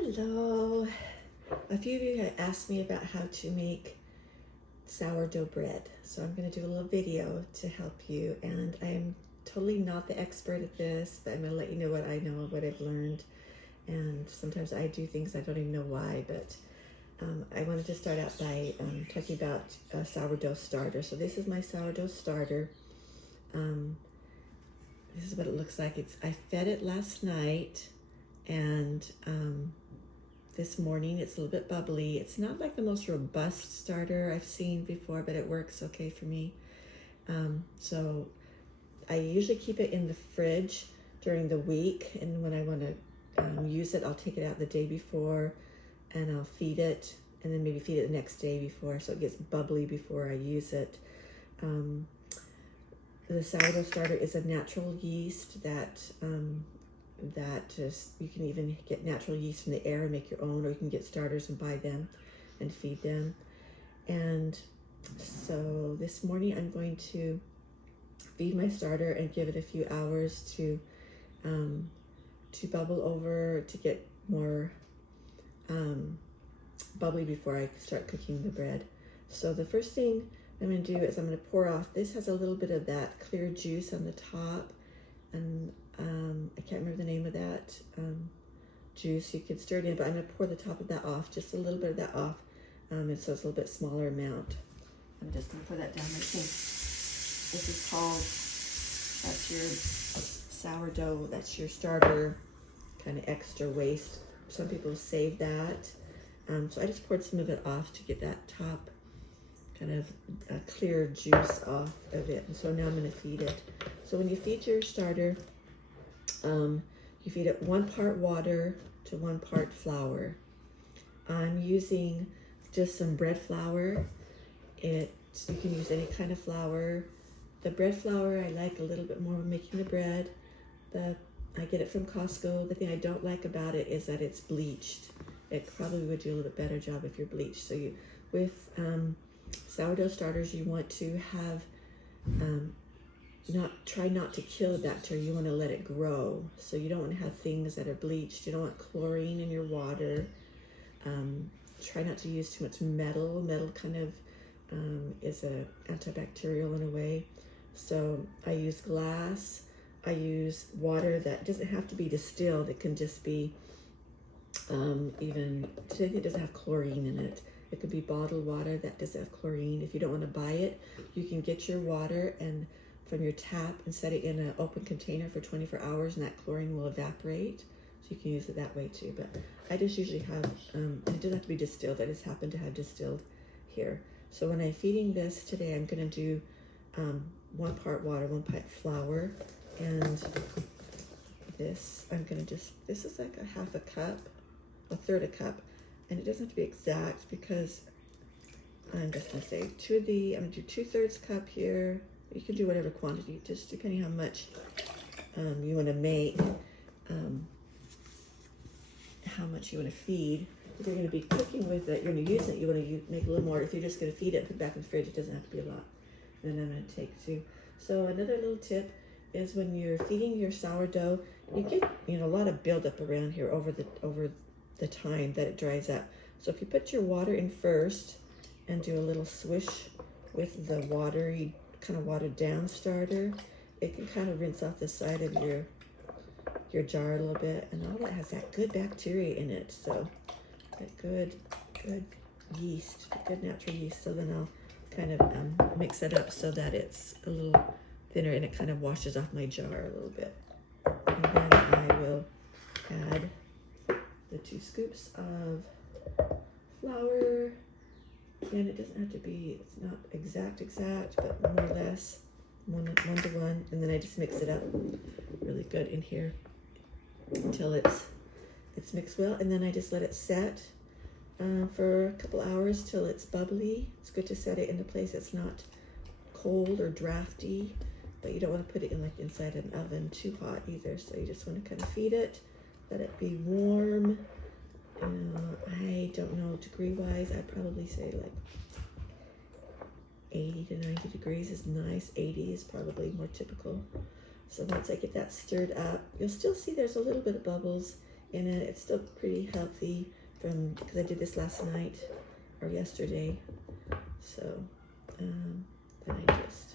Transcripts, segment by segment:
Hello. A few of you had asked me about how to make sourdough bread. So I'm going to do a little video to help you. And I am totally not the expert at this, but I'm going to let you know what I know, what I've learned. And sometimes I do things I don't even know why, but I wanted to start out by talking about a sourdough starter. So this is my sourdough starter. This is what it looks like. I fed it last night, and this morning it's a little bit bubbly. It's not like the most robust starter I've seen before, but it works okay for me. So I usually keep it in the fridge during the week, and when I want to use it, I'll take it out the day before and I'll feed it, and then maybe feed it the next day before, so it gets bubbly before I use it. The sourdough starter is a natural yeast that you can even get natural yeast from the air and make your own, or you can get starters and buy them and feed them. And so this morning I'm going to feed my starter and give it a few hours to bubble over, to get more bubbly before I start cooking the bread. So the first thing I'm going to do is I'm going to pour off. This has a little bit of that clear juice on the top, and I can't remember the name of that juice. You can stir it in, but I'm going to pour the top of that off, just a little bit of that off, and so it's a little bit smaller amount. I'm just going to pour that down. I think this is called, that's your sourdough, that's your starter, kind of extra waste. Some people save that. So I just poured some of it off to get that top kind of clear juice off of it. And so now I'm going to feed it. So when you feed your starter, you feed it 1 part water to 1 part flour. I'm using just some bread flour. You can use any kind of flour. The bread flour I like a little bit more when making the bread. I get it from Costco. The thing I don't like about it is that it's bleached. It probably would do a little bit better job if you're bleached. So with sourdough starters, you want to have try not to kill the bacteria. You want to let it grow. So you don't want to have things that are bleached. You don't want chlorine in your water. Try not to use too much metal. Metal kind of is a antibacterial in a way. So I use glass. I use water that doesn't have to be distilled. It can just be it doesn't have chlorine in it. It could be bottled water that doesn't have chlorine. If you don't want to buy it, you can get your water and from your tap and set it in an open container for 24 hours, and that chlorine will evaporate. So you can use it that way too. But I just usually have, it doesn't have to be distilled. I just happen to have distilled here. So when I'm feeding this today, I'm going to do 1 part water, 1 part flour, and this this is like a 1/2 cup, 1/3 cup. And it doesn't have to be exact, because I'm just going to say I'm going to do 2/3 cup here. You can do whatever quantity, just depending how much you want to make, how much you want to feed. If you're going to be cooking with it, you're going to use it, you want to make a little more. If you're just going to feed it and put it back in the fridge, it doesn't have to be a lot. And then I'm going to take 2. So another little tip is when you're feeding your sourdough, you get a lot of buildup around here over the time that it dries up. So if you put your water in first and do a little swish with the watery, kind of watered down starter, it can kind of rinse off the side of your jar a little bit, and all that has that good bacteria in it. So that good yeast, good natural yeast. So then I'll kind of mix it up so that it's a little thinner and it kind of washes off my jar a little bit. And then I will add the 2 scoops of flour, and it doesn't have to be, it's not exact, but more or less 1 to 1, and then I just mix it up really good in here until it's mixed well, and then I just let it set for a couple hours till it's bubbly. It's good to set it in a place that's not cold or drafty, but you don't want to put it in inside an oven too hot either. So you just want to kind of feed it, let it be warm. I don't know degree wise, I'd probably say like 80 to 90 degrees is nice. 80 is probably more typical. So once I get that stirred up, you'll still see there's a little bit of bubbles in it. It's still pretty healthy because I did this last night or yesterday. So then I just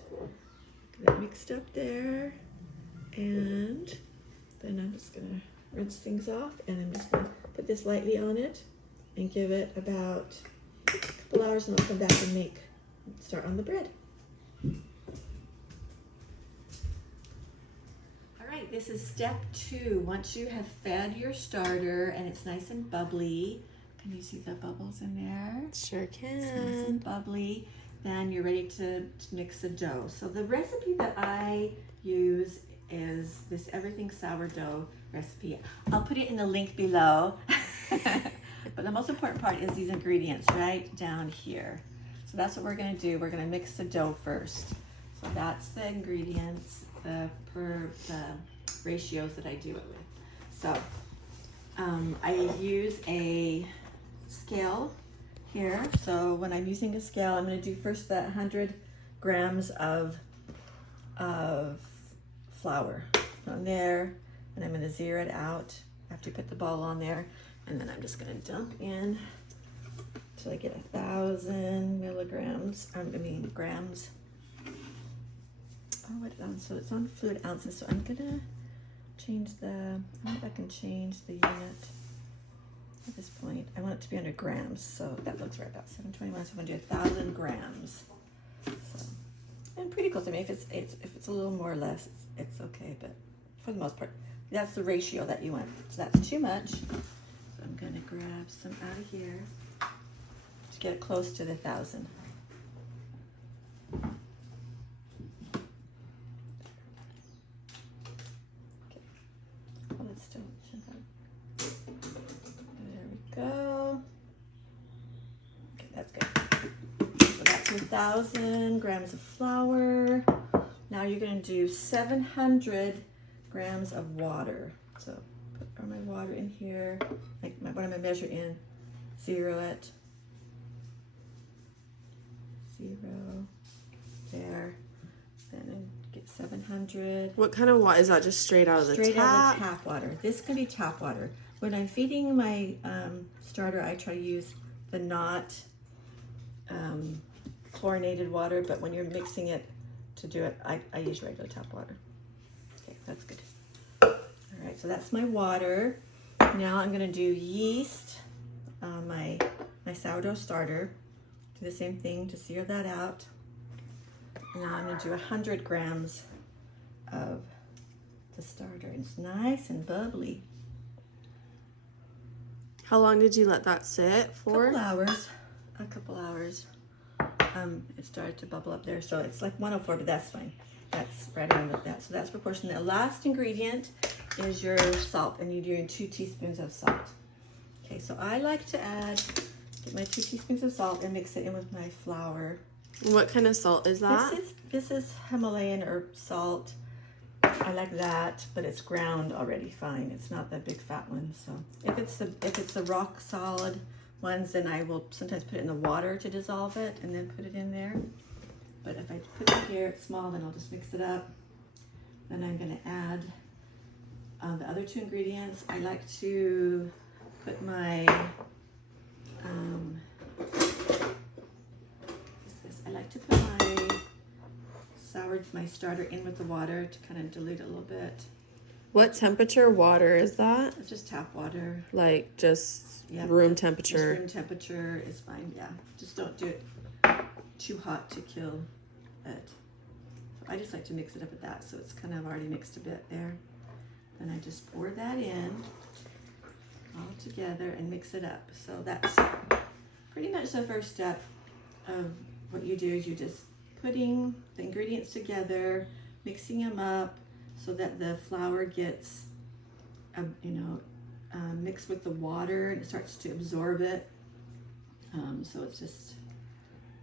get that mixed up there, and then I'm just gonna rinse things off, and I'm just gonna put this lightly on it and give it about a couple hours, and I'll come back and start on the bread. All right, this is step 2. Once you have fed your starter and it's nice and bubbly, can you see the bubbles in there? Sure can. It's nice and bubbly. Then you're ready to mix the dough. So the recipe that I use is this everything sourdough recipe. I'll put it in the link below. But the most important part is these ingredients right down here. So that's what we're gonna do. We're gonna mix the dough first. So that's the ingredients, the ratios that I do it with. So I use a scale here. So when I'm using a scale, I'm going to do first the 100 grams of flour on there, and I'm going to zero it out after you put the ball on there, and then I'm just going to dump in till I get 1,000 milligrams. Grams. Oh, what ounce? So it's on fluid ounces. So I'm going to change I don't know if I can change the unit. At this point, I want it to be under grams, so that looks right, about 721. So I'm gonna do 1,000 grams. So, and pretty close. I mean, if it's a little more or less, it's okay. But for the most part, that's the ratio that you want. So that's too much. So I'm gonna grab some out of here to get it close to the 1,000. Okay. Well, it's still. Go. Okay, that's good. So that's 1,000 grams of flour. Now you're going to do 700 grams of water. So put all my water in here, like what I'm going to measure in, zero it. Zero. There. Then get 700. What kind of water? Is that just straight out of the tap? Straight out of the tap water. This can be tap water. When I'm feeding my starter, I try to use the not chlorinated water, but when you're mixing it to do it, I use regular tap water. Okay, that's good. All right, so that's my water. Now I'm gonna do yeast, my sourdough starter. Do the same thing to sear that out. And now I'm gonna do 100 grams of the starter. It's nice and bubbly. How long did you let that sit for? A couple hours. It started to bubble up there, so it's like 104, but that's fine. That's right around with that. So that's proportion. The last ingredient is your salt, and you're doing 2 teaspoons of salt. Okay, so I like to get my 2 teaspoons of salt and mix it in with my flour. What kind of salt is that? This is Himalayan herb salt. I like that, but it's ground already fine. It's not that big fat one. So if it's the rock solid ones, then I will sometimes put it in the water to dissolve it and then put it in there. But if I put it here, it's small, then I'll just mix it up. Then I'm going to add the other 2 ingredients. I like to put my my starter in with the water to kind of dilute it a little bit. What temperature water is that? It's just tap water. Like just room temperature? Just room temperature is fine, yeah. Just don't do it too hot to kill it. So I just like to mix it up with that, so it's kind of already mixed a bit there. Then I just pour that in all together and mix it up. So that's pretty much the first step of what you do, is you just putting the ingredients together, mixing them up so that the flour gets, mixed with the water and it starts to absorb it. So it's just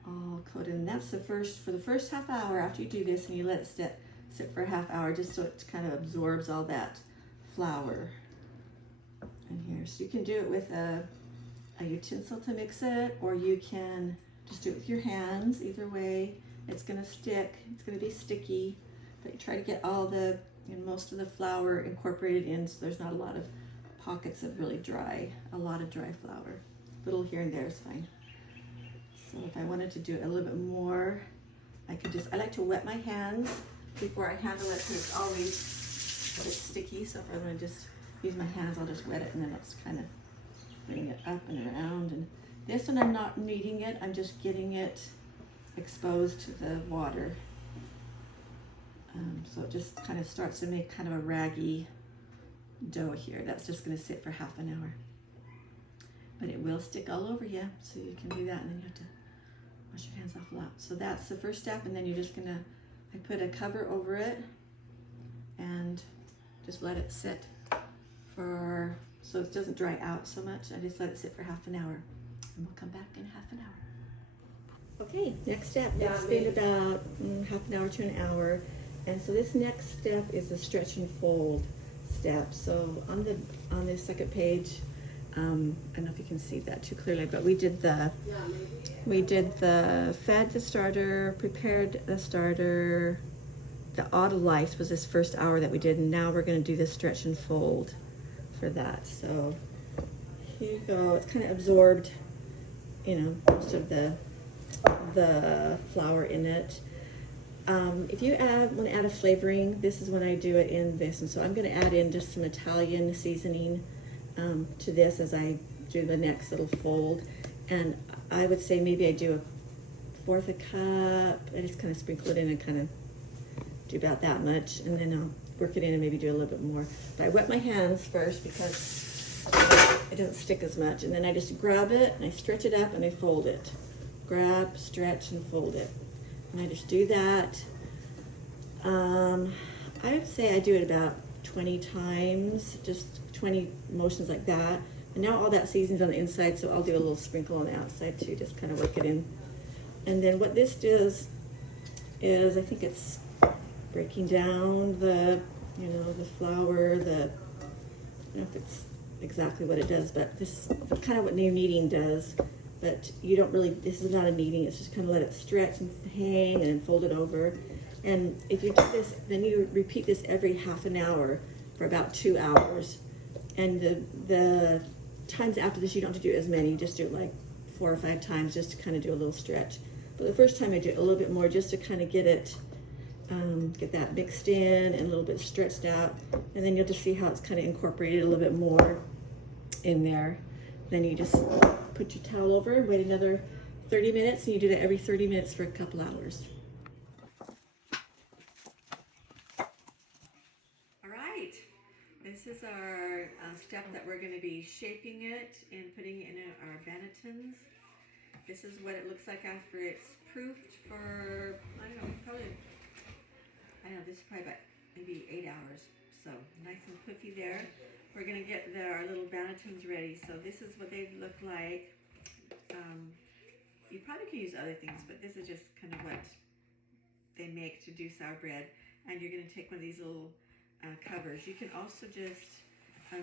all coated. And that's for the first half hour after you do this, and you let it sit for a half hour just so it kind of absorbs all that flour in here. So you can do it with a utensil to mix it, or you can just do it with your hands. Either way, it's going to stick. It's going to be sticky, but you try to get all most of the flour incorporated in, so there's not a lot of pockets of really dry, a lot of dry flour. Little here and there is fine. So if I wanted to do it a little bit more, I could just, I like to wet my hands before I handle it because it's always a bit sticky. So if I want to just use my hands, I'll just wet it and then I'll just kind of bring it up and around. And this one I'm not kneading it, I'm just getting it exposed to the water. So it just kind of starts to make kind of a raggy dough here. That's just going to sit for half an hour. But it will stick all over you, so you can do that, and then you have to wash your hands off a lot. So that's the first step, and then you're just gonna, I put a cover over it and just let it sit for, so it doesn't dry out so much. I just let it sit for half an hour, and we'll come back in half an hour. Okay, next step, it's been about half an hour to an hour. And so this next step is the stretch and fold step. So on the second page, I don't know if you can see that too clearly, but we did the fed the starter, prepared the starter, the autolyse was this first hour that we did, and now we're going to do the stretch and fold for that. So here you go. It's kind of absorbed, you know, most of the flour in it. If you want to add a flavoring, this is when I do it in this, and so I'm going to add in just some Italian seasoning to this as I do the next little fold. And I would say maybe I do a fourth a cup. I just kind of sprinkle it in and kind of do about that much, and then I'll work it in and maybe do a little bit more. But I wet my hands first because it doesn't stick as much, and then I just grab it and I stretch it up and I fold it. Grab, stretch, and fold it. And I just do that. I would say I do it about 20 times, just 20 motions like that. And now all that seasoning's on the inside, so I'll do a little sprinkle on the outside too, just kind of work it in. And then what this does is, I think it's breaking down the, you know, the flour, I don't know if it's exactly what it does, but this is kind of what kneading does. But you don't really, this is not a kneading, it's just kind of let it stretch and hang and then fold it over. And if you do this, then you repeat this every half an hour for about 2 hours. And the times after this, you don't have to do as many, you just do it like 4 or 5 times just to kind of do a little stretch. But the first time I do it a little bit more just to kind of get it, get that mixed in and a little bit stretched out. And then you'll just see how it's kind of incorporated a little bit more in there. Then you just put your towel over, wait another 30 minutes, and you do that every 30 minutes for a couple hours. All right, this is our step that we're going to be shaping it and putting it in our bannetons. This is what it looks like after it's proofed for, I don't know, this is probably about maybe 8 hours. So nice and puffy there. We're going to get our little bannetons ready. So this is what they look like. You probably could use other things, but this is just kind of what they make to do sour bread. And you're going to take one of these little covers. You can also just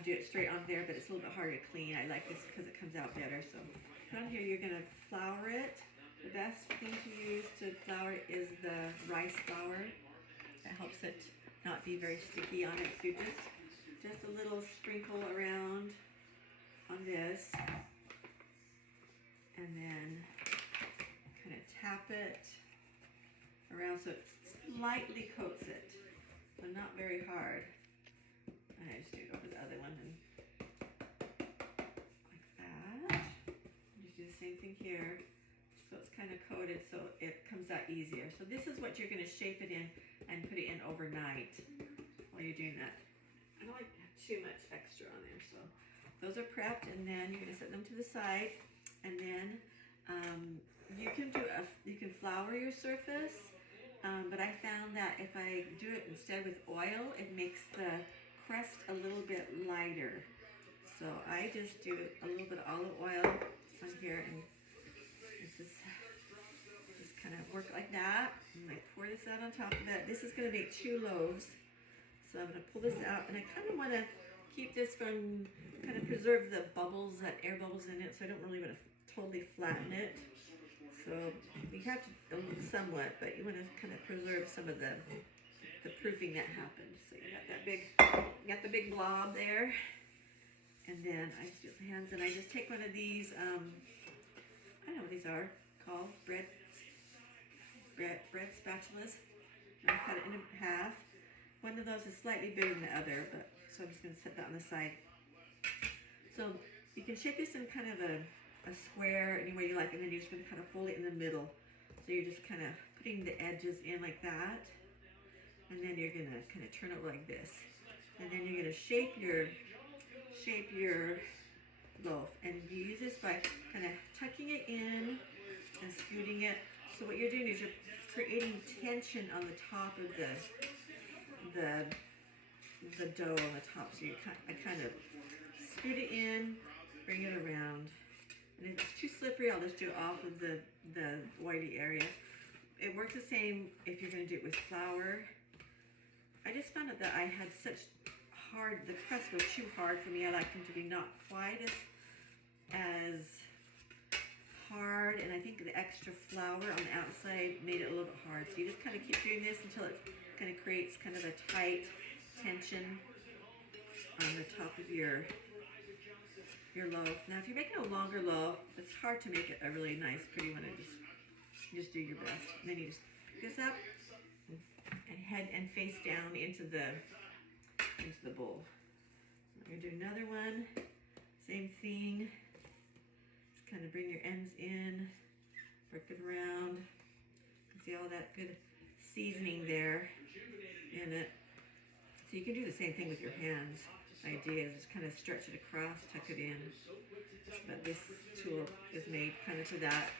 do it straight on there, but it's a little bit harder to clean. I like this because it comes out better. So on here, you're going to flour it. The best thing to use to flour is the rice flour. That helps it not be very sticky on it. So just a little sprinkle around on this, and then kind of tap it around so it slightly coats it, but not very hard. And I just do it over the other one and like that. Just do the same thing here, so it's kind of coated so it comes out easier. So this is what you're going to shape it in and put it in overnight while you're doing that. I don't like to have too much extra on there, so those are prepped, and then you're gonna set them to the side, and then you can flour your surface, but I found that if I do it instead with oil, it makes the crust a little bit lighter. So I just do a little bit of olive oil on here, and just kind of work like that, and I pour this out on top of it. This is gonna make 2 loaves. So I'm going to pull this out, and I kind of want to keep this from, kind of preserve the bubbles, that air bubbles in it, so I don't really want to totally flatten it. So you have to somewhat, but you want to kind of preserve some of the proofing that happened. So you got the big blob there. And then I just do it with my hands, and I just take one of these, I don't know what these are called, bread spatulas. And I cut it in half. One of those is slightly bigger than the other, but so I'm just going to set that on the side. So you can shape this in kind of a square any way you like, and then you're just going to kind of fold it in the middle. So you're just kind of putting the edges in like that, and then you're going to kind of turn it like this, and then you're going to shape your loaf, and you use this by kind of tucking it in and scooting it. So what you're doing is you're creating tension on the top of the dough on the top. So I kind of scoot it in, bring it around, and if it's too slippery, I'll just do it off of the whitey area. It works the same if you're going to do it with flour. I just found out that I had such hard, the crust was too hard for me. I like them to be not quite as hard, and I think the extra flour on the outside made it a little bit hard. So you just kind of keep doing this until it kind of creates kind of a tight tension on the top of your loaf. Now if you're making a longer loaf, it's hard to make it a really nice, pretty one. You just do your best. And then you just pick this up and head and face down into the bowl. I'm going to do another one. Same thing. Just kind of bring your ends in, work it around. You can see all that good seasoning there in it. So you can do the same thing with your hands. The idea is just kind of stretch it across, tuck it in. But this tool is made kind of for that.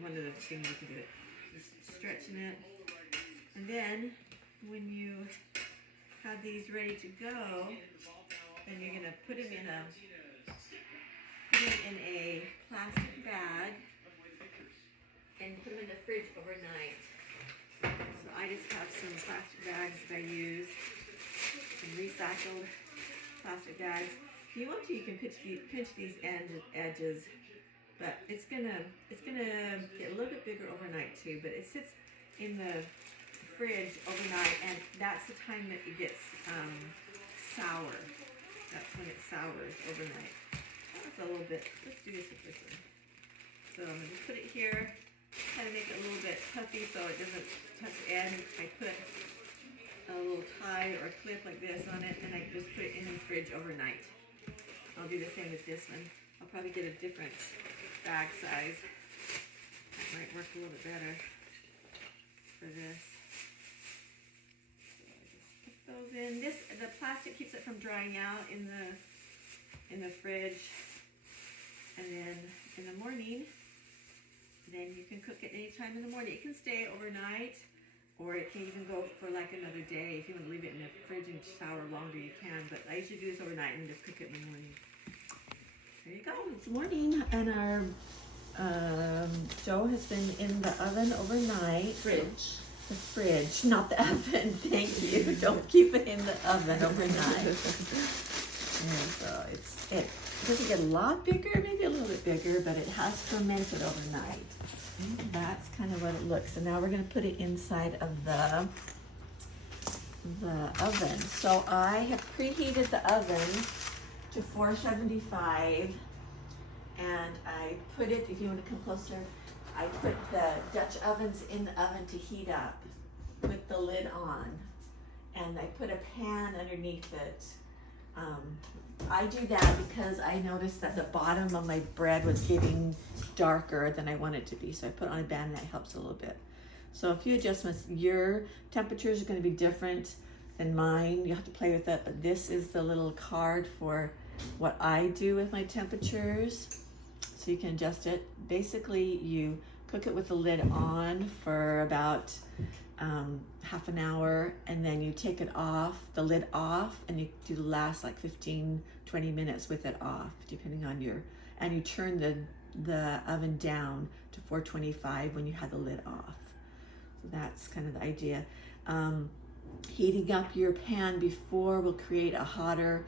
One of the things you can do it, just stretching it. And then when you have these ready to go, then you're going to put them in a plastic bag and put them in the fridge overnight. So I just have some plastic bags that I use, some recycled plastic bags. If you want to, you can pinch these edges, but it's gonna get a little bit bigger overnight too. But it sits in the fridge overnight, and that's the time that it gets sour. That's when it sours overnight. That's a little bit. Let's do this with this one. So I'm gonna just put it here, kind of make it a little bit puffy so it doesn't touch the end. I put a little tie or a clip like this on it, and I just put it in the fridge overnight. I'll do the same with this one. I'll probably get a different bag size. That might work a little bit better for this. So I just put those in. The plastic keeps it from drying out in the fridge, and then in the morning, then you can cook it anytime in the morning. It can stay overnight, or it can even go for like another day. If you want to leave it in the fridge and sour longer, you can. But I usually do this overnight and just cook it in the morning. There you go. It's morning, and our dough has been in the oven overnight. The fridge, not the oven. Thank you. Don't keep it in the oven overnight. And so it doesn't get a lot bigger, maybe a little bit bigger, but it has fermented overnight. And that's kind of what it looks. And now we're going to put it inside of the oven. So I have preheated the oven to 475, and I put it, if you want to come closer, I put the Dutch ovens in the oven to heat up with the lid on, and I put a pan underneath it. I do that because I noticed that the bottom of my bread was getting darker than I want it to be, so I put it on a pan, and that helps a little bit. So a few adjustments. Your temperatures are going to be different than mine. You have to play with that, but this is the little card for what I do with my temperatures, so you can adjust it. Basically, you cook it with the lid on for about half an hour, and then you take it off, the lid off, and you do the last like 15-20 minutes with it off, depending on and you turn the oven down to 425 when you have the lid off. So that's kind of the idea. Heating up your pan before will create a hotter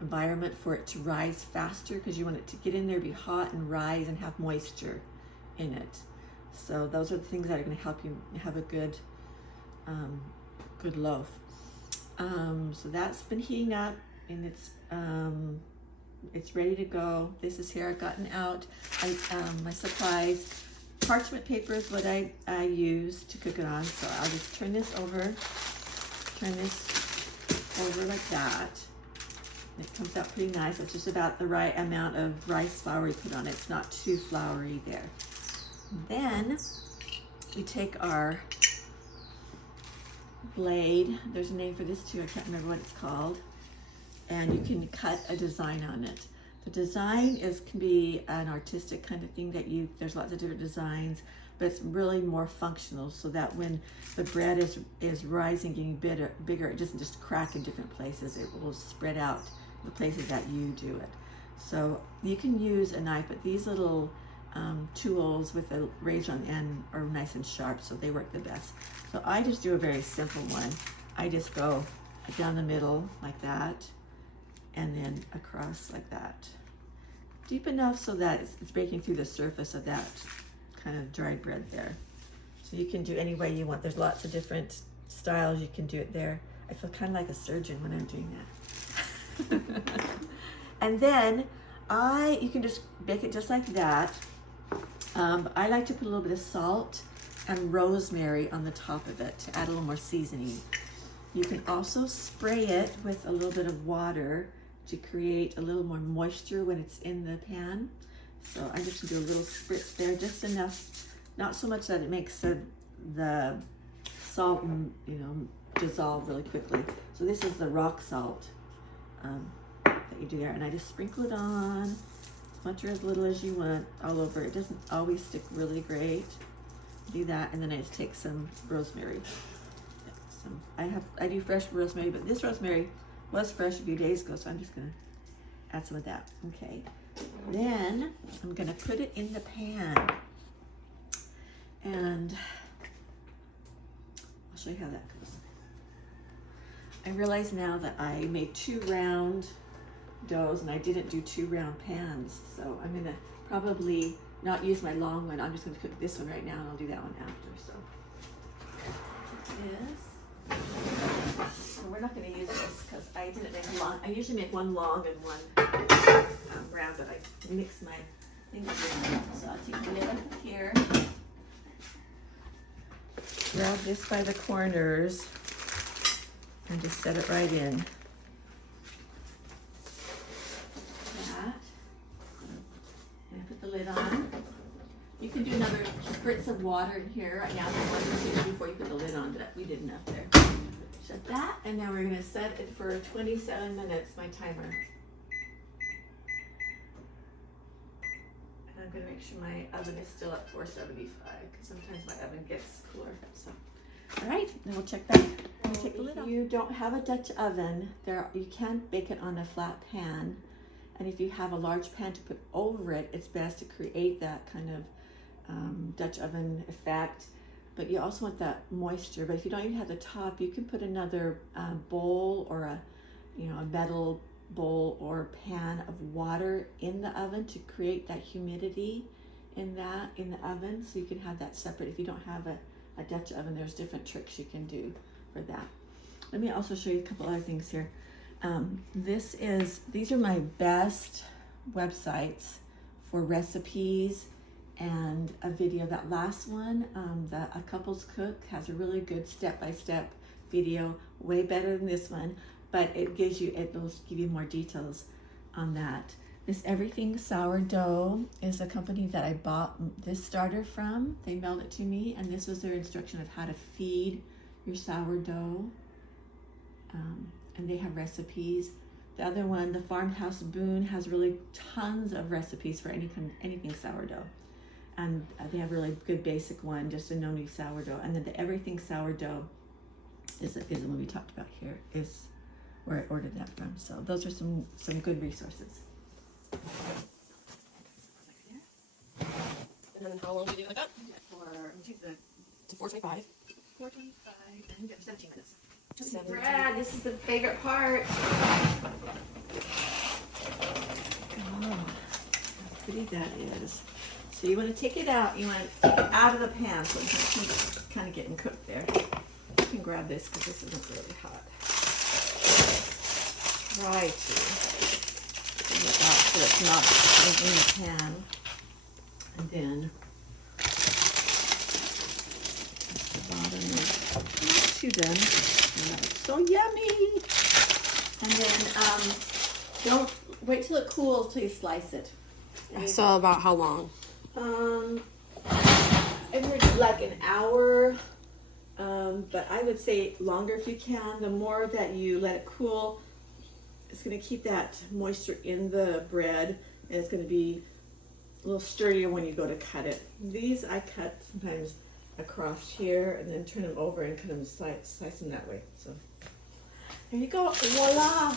environment for it to rise faster, because you want it to get in there, be hot and rise and have moisture in it. So those are the things that are going to help you have a good loaf. So that's been heating up. and it's ready to go. This is here. I've gotten out my supplies. Parchment paper is what I use to cook it on. So I'll just turn this over like that. And it comes out pretty nice. It's just about the right amount of rice flour we put on it. It's not too floury there. Then we take our blade. There's a name for this too. I can't remember what it's called. And you can cut a design on it. The design can be an artistic kind of thing there's lots of different designs, but it's really more functional so that when the bread is rising, getting bigger, it doesn't just crack in different places. It will spread out the places that you do it. So you can use a knife, but these little tools with a razor on the end are nice and sharp, so they work the best. So I just do a very simple one. I just go down the middle like that, and then across like that. Deep enough so that it's breaking through the surface of that kind of dried bread there. So you can do any way you want. There's lots of different styles you can do it there. I feel kind of like a surgeon when I'm doing that. And then you can just bake it just like that. I like to put a little bit of salt and rosemary on the top of it to add a little more seasoning. You can also spray it with a little bit of water to create a little more moisture when it's in the pan. So I just do a little spritz there, just enough, not so much that it makes the salt dissolve really quickly. So this is the rock salt that you do there, and I just sprinkle it on as much or as little as you want all over. It doesn't always stick really great. Do that, and then I just take some rosemary. I do fresh rosemary, but this rosemary was fresh a few days ago, so I'm just gonna add some of that. Okay, then I'm gonna put it in the pan, and I'll show you how that goes. I realize now that I made 2 round doughs and I didn't do 2 round pans, so I'm gonna probably not use my long one. I'm just gonna cook this one right now, and I'll do that one after. So this. We're not going to use this because I didn't make long. I usually make one long and one round, but I mix my things around. So I'll take the lid off of here, grab this by the corners, and just set it right in. That. And I put the lid on. You can do another spritz of water in here right now before you put the lid on, but we did enough there. Shut that, and now we're going to set it for 27 minutes, my timer. And I'm going to make sure my oven is still at 475, because sometimes my oven gets cooler. So, all right, then we'll check back. We'll take the lid off. If you don't have a Dutch oven, you can bake it on a flat pan. And if you have a large pan to put over it, it's best to create that kind of Dutch oven effect. But you also want that moisture. But if you don't even have the top, you can put another bowl or a metal bowl or pan of water in the oven to create that humidity in the oven, so you can have that separate. If you don't have a Dutch oven, there's different tricks you can do for that. Let me also show you a couple other things here. These are my best websites for recipes and a video. That last one, A Couple's Cook, has a really good step-by-step video, way better than this one, but it'll give you more details on that. This Everything Sourdough is a company that I bought this starter from. They mailed it to me, and this was their instruction of how to feed your sourdough. And they have recipes. The other one, the Farmhouse Boone, has really tons of recipes for anything sourdough. And they have a really good basic one, just a no-knead sourdough. And then the Everything Sourdough is the one we talked about here, is where I ordered that from. So those are some good resources. And then how long do you do like that? To 425. 425, and you got 17 minutes. 17. Brad, this is the favorite part. Oh, how pretty that is. So you want to take it out. You want to take it out of the pan so it's kind of getting cooked there. You can grab this because this isn't really hot. try to bring it out so it's not in the pan. And then the bottom is not too done. And that looks so yummy. And then don't wait till it cools till you slice it. So about how long? I've heard like an hour, but I would say longer if you can. The more that you let it cool, it's going to keep that moisture in the bread, and it's going to be a little sturdier when you go to cut it. These I cut sometimes across here and then turn them over and cut them, slice them that way. So there you go, voila!